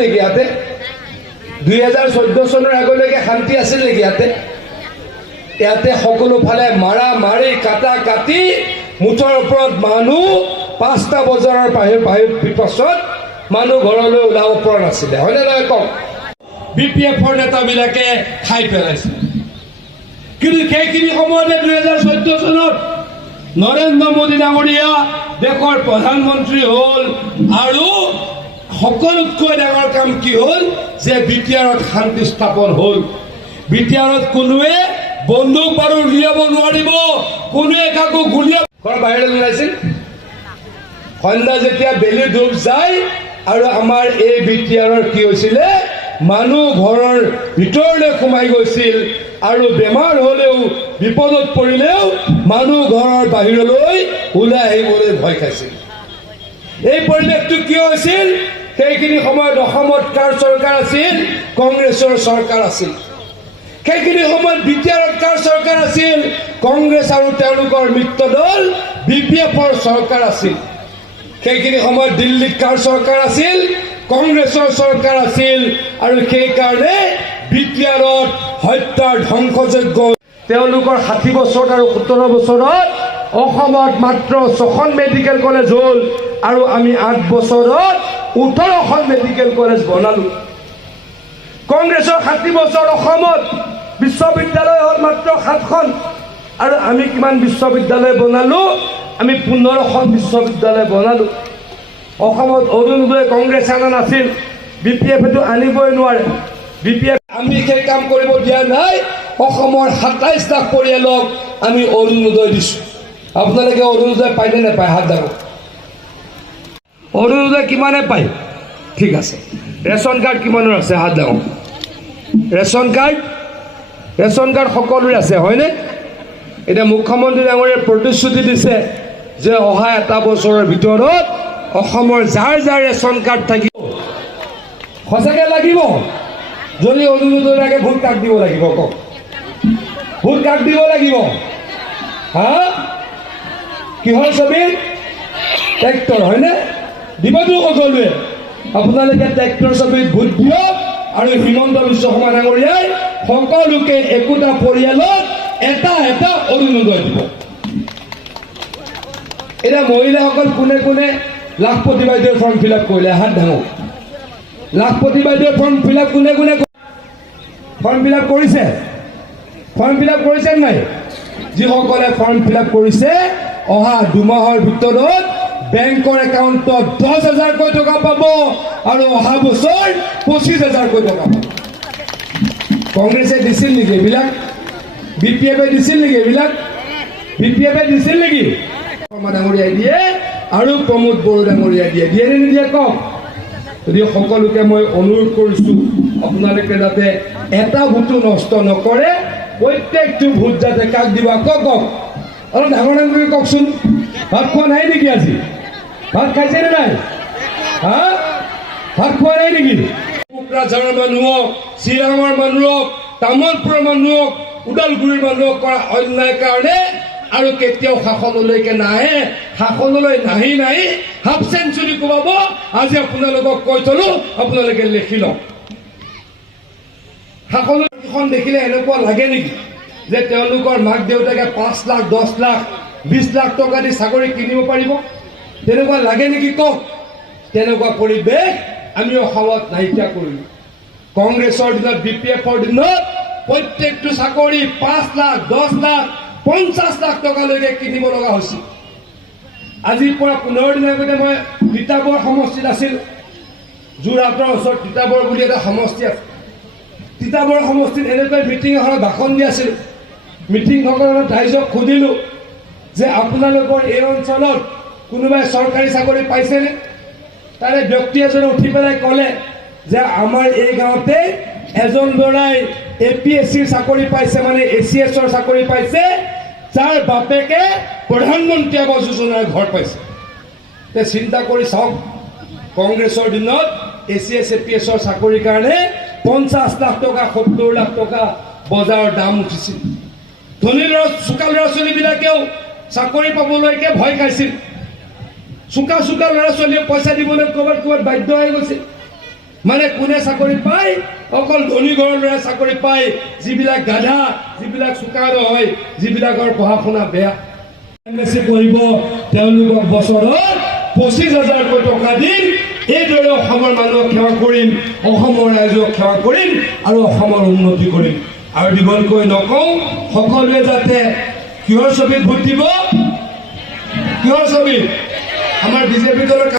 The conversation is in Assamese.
নেকি ইয়াতে? 2014 চনৰ আগলৈকে শান্তি আছিল নেকি ইয়াতে? ইয়াতে সকলো ফালে মাৰা মাৰি কাটা কাটি মুঠৰ ওপৰত মানুহ 5টা বজাৰৰ পাছত মানুহ ঘৰলৈ ওলাব পৰা নাছিলে, হয়নে নহয় কওক? BPFৰ নেতাবিলাকে খাই পেলাইছে। কিন্তু সেইখিনি সময়তে 2014 চনত নৰেন্দ্ৰ মোদী ডাঙৰীয়া দেশৰ প্ৰধানমন্ত্ৰী হ'ল আৰু সকলোতকৈ ডাঙৰ কাম কি হ'ল যে বিটিআৰত শান্তি স্থাপন হ'ল। বিটিআৰত কোনোৱে বন্দুক বাৰুদ উলিয়াব নোৱাৰিব, কোনোৱে কাকো গুলিয়াব। ঘৰ বাহিৰলৈ ওলাইছিল সন্ধ্যা যেতিয়া বেলি ডুব যায় আৰু আমাৰ এই বিটিআৰৰ কি হৈছিলে, মানুহ ঘৰৰ ভিতৰলৈ সোমাই গৈছিল আৰু বেমাৰ হ'লেও বিপদত পৰিলেও মানুহ ঘৰৰ বাহিৰলৈ ওলাই আহিবলৈ ভয় খাইছিল। এই পৰিৱেশটো কিয় হৈছিল? সেইখিনি সময়ত অসমত কাৰ চৰকাৰ আছিল? কংগ্ৰেছৰ চৰকাৰ আছিল। সেইখিনি সময়ত বিটিআৰত কাৰ চৰকাৰ আছিল? কংগ্ৰেছ আৰু তেওঁলোকৰ মিত্ৰ দল BPFৰ চৰকাৰ আছিল। সেইখিনি সময়ত দিল্লীত কাৰ চৰকাৰ আছিল? কংগ্ৰেছৰ চৰকাৰ আছিল। আৰু সেইকাৰণে বিটিআৰত হত্যাৰ ধ্বংসযজ্ঞ তেওঁলোকৰ 60 বছৰত আৰু 17 বছৰত অসমত মাত্ৰ 6খন মেডিকেল কলেজ হ'ল আৰু আমি 8 বছৰত 18খন মেডিকেল কলেজ বনালোঁ। কংগ্ৰেছৰ 60 বছৰ অসমত বিশ্ববিদ্যালয় হ'ল মাত্ৰ 7খন আৰু আমি কিমান বিশ্ববিদ্যালয় বনালোঁ? আমি 15খন বিশ্ববিদ্যালয় বনালোঁ। অসমত অৰুণোদয় কংগ্ৰেছে অনা নাছিল, BPFেতো আনিবই নোৱাৰে। BPF আমি সেই কাম কৰিব দিয়া নাই। অসমৰ 27 লাখ পৰিয়ালক আমি অৰুণোদয় দিছোঁ। আপোনালোকে অৰুণোদয় পায়নে নাপায়? হাত দাঙক। অৰুণোদয় কিমানে পায়? ঠিক আছে। ৰেচন কাৰ্ড কিমানৰ আছে? হাত দাঙক। ৰেচন কাৰ্ড সকলোৰে আছে, হয়নে? এতিয়া মুখ্যমন্ত্ৰী ডাঙৰীয়াই প্ৰতিশ্ৰুতি দিছে যে অহা এটা বছৰৰ ভিতৰত অসমৰ যাৰ যাৰ ৰেচন কাৰ্ড থাকিব, সঁচাকৈ লাগিব। যদি অৰুণোদয় লাগে ভোট কাক দিব লাগিব কওক? ভোট কাক দিব লাগিব? হা? কিহৰ ছবি? ট্ৰেক্টৰ, হয়নে? দিবতো সকলোৱে। আপোনালোকে ট্ৰেক্টৰ ছবিত ভোট দিয়ক আৰু হিমন্ত বিশ্ব শৰ্মা ডাঙৰীয়াই সকলোকে একোটা পৰিয়ালত এটা এটা অৰুণোদয় দিব। এতিয়া মহিলাসকল কোনে কোনে লাখপতি বাইদেউৰ ফৰ্ম ফিল আপ কৰিলে? হাত দাঙক। লাখপতি বাইদেউৰ ফৰ্ম ফিল আপ কোনে কোনে ফৰ্ম ফিল আপ কৰিছে? ফৰ্ম ফিল আপ কৰিছে নাই? যিসকলে ফৰ্ম ফিল আপ কৰিছে অহা 2 মাহৰ ভিতৰত বেংকৰ একাউণ্টত 10,000কৈ টকা পাব আৰু অহা বছৰ 25,000কৈ টকা পাব। কংগ্ৰেছে দিছিল নেকি এইবিলাক? BPFে দিছিল নেকি এইবিলাক? BPFে দিছিল নেকি? শৰ্মা ডাঙৰীয়াই দিয়ে আৰু প্ৰমোদ বড়ো ডাঙৰীয়াই দিয়ে নে নিদিয়ে কওক? যদি সকলোকে মই অনুৰোধ কৰিছোঁ আপোনালোকে যাতে এটা ভোটো নষ্ট নকৰে, প্ৰত্যেকটো ভোট যাতে কাক দিব কওক? অলপ ডাঙৰ ডাঙৰকৈ কওকচোন। ভাত খোৱা নাই নেকি আজি? ভাত খাইছে নে নাই? হা? ভাত খোৱা নাই নেকি? কোকৰাঝাৰৰ মানুহক, চিৰাঙৰ মানুহক, তামোলপুৰৰ মানুহক, ওদালগুৰিৰ মানুহক কৰা অন্যায় কাৰণে আৰু কেতিয়াও শাসনলৈকে নাহে। শাসনলৈ নাহি হাফ চেঞ্চুৰী কোবাব। আজি আপোনালোকক কৈ থলো, আপোনালোকে লিখি লওক। শাসনখন দেখিলে এনেকুৱা লাগে নেকি যে তেওঁলোকৰ মাক দেউতাকে 5 লাখ, 10 লাখ, 20 লাখ টকা দি চাকৰি কিনিব পাৰিব? তেনেকুৱা লাগে নেকি কওক? তেনেকুৱা পৰিৱেশ আমি অসমত নাইকিয়া কৰিলোঁ। কংগ্ৰেছৰ দিনত, BPFৰ দিনত প্ৰত্যেকটো চাকৰি 5 লাখ, 10 লাখ, 50 লাখ টকালৈকে কিনিব লগা হৈছিল। আজিৰ পৰা 15 দিনৰ আগতে মই তিতাবৰ সমষ্টিত আছিল। যোৰহাটৰ ওচৰত তিতাবৰ বুলি এটা সমষ্টি আছে। তিতাবৰ সমষ্টিত এনেকৈ মিটিং এখনত ভাষণ দি আছিল। মিটিংসকলত ৰাইজক সুধিলোঁ যে আপোনালোকৰ এই অঞ্চলত কোনোবাই চৰকাৰী চাকৰি পাইছেনে? তাৰে ব্যক্তি এজনে উঠি পেলাই ক'লে যে আমাৰ এই গাঁৱতে এজন ল'ৰাই APSCৰ চাকৰি পাইছে, মানে ACSৰ চাকৰি পাইছে, যাৰ বাপেকে প্ৰধানমন্ত্ৰী আৱাস যোজনাৰ ঘৰ পাইছে। তে চিন্তা কৰি চাওক, কংগ্ৰেছৰ দিনত ACS APSৰ চাকৰিৰ কাৰণে 50 লাখ টকা, 70 লাখ টকা বজাৰৰ দাম উঠিছিল। ধনী চোকা ল'ৰা ছোৱালীবিলাকেও চাকৰি পাবলৈকে ভয় খাইছিল। চোকা ল'ৰা ছোৱালীয়ে পইচা দিবলৈ ক'ৰবাত বাধ্য হৈ গৈছিল। মানে কোনে চাকৰি পায়? অকল ধনী ঘৰৰ ল'ৰাই চাকৰি পায়, যিবিলাক গাধা, যিবিলাক চোকা নহয়, যিবিলাকৰ পঢ়া শুনা বেয়া। বেছি পঢ়িব তেওঁলোকক বছৰত 25,000কৈ টকা দিম। এইদৰে অসমৰ মানুহক সেৱা কৰিম, অসমৰ ৰাইজক সেৱা কৰিম আৰু অসমৰ উন্নতি কৰিম। আৰু দীঘলকৈ নকওঁ, সকলোৱে যাতে কিহৰ ছবিত ভোট দিব? কিহৰ ছবিত? আমাৰ বিজেপি দলৰ